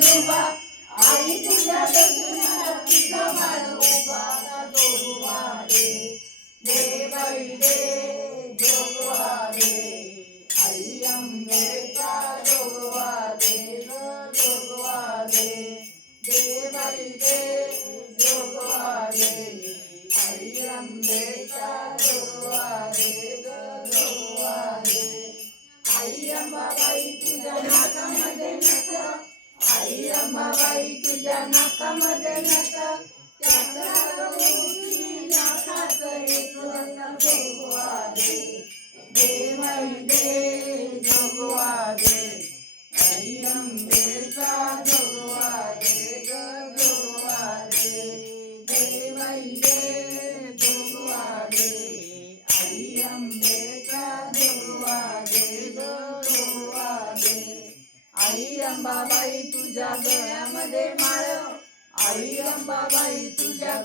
विठोबा आई तुझ्या दर्शनाला तुझा बाळ उभा जोगवा रे दे बाई दे जोगवा रे आई अंबेचा जोगवा दे ग जोगवा दे दे बाई दे जोगवा रे आई अंबेचा जोगवा दे ग जोगवा रे आई अंबाबाई तुझ्या नाकामध्ये नक आई अंबाबाई तुझ्या नाकामध्ये नक त्याचा मोती नाकात एक जोगवा दे दे दे जोगवा दे आई अंबेचा जोगवा दे जोगवा दे दे. आई अंबाबाई तुझ्या गळ्यामध्ये माळ. आई अंबाबाई तुझ्या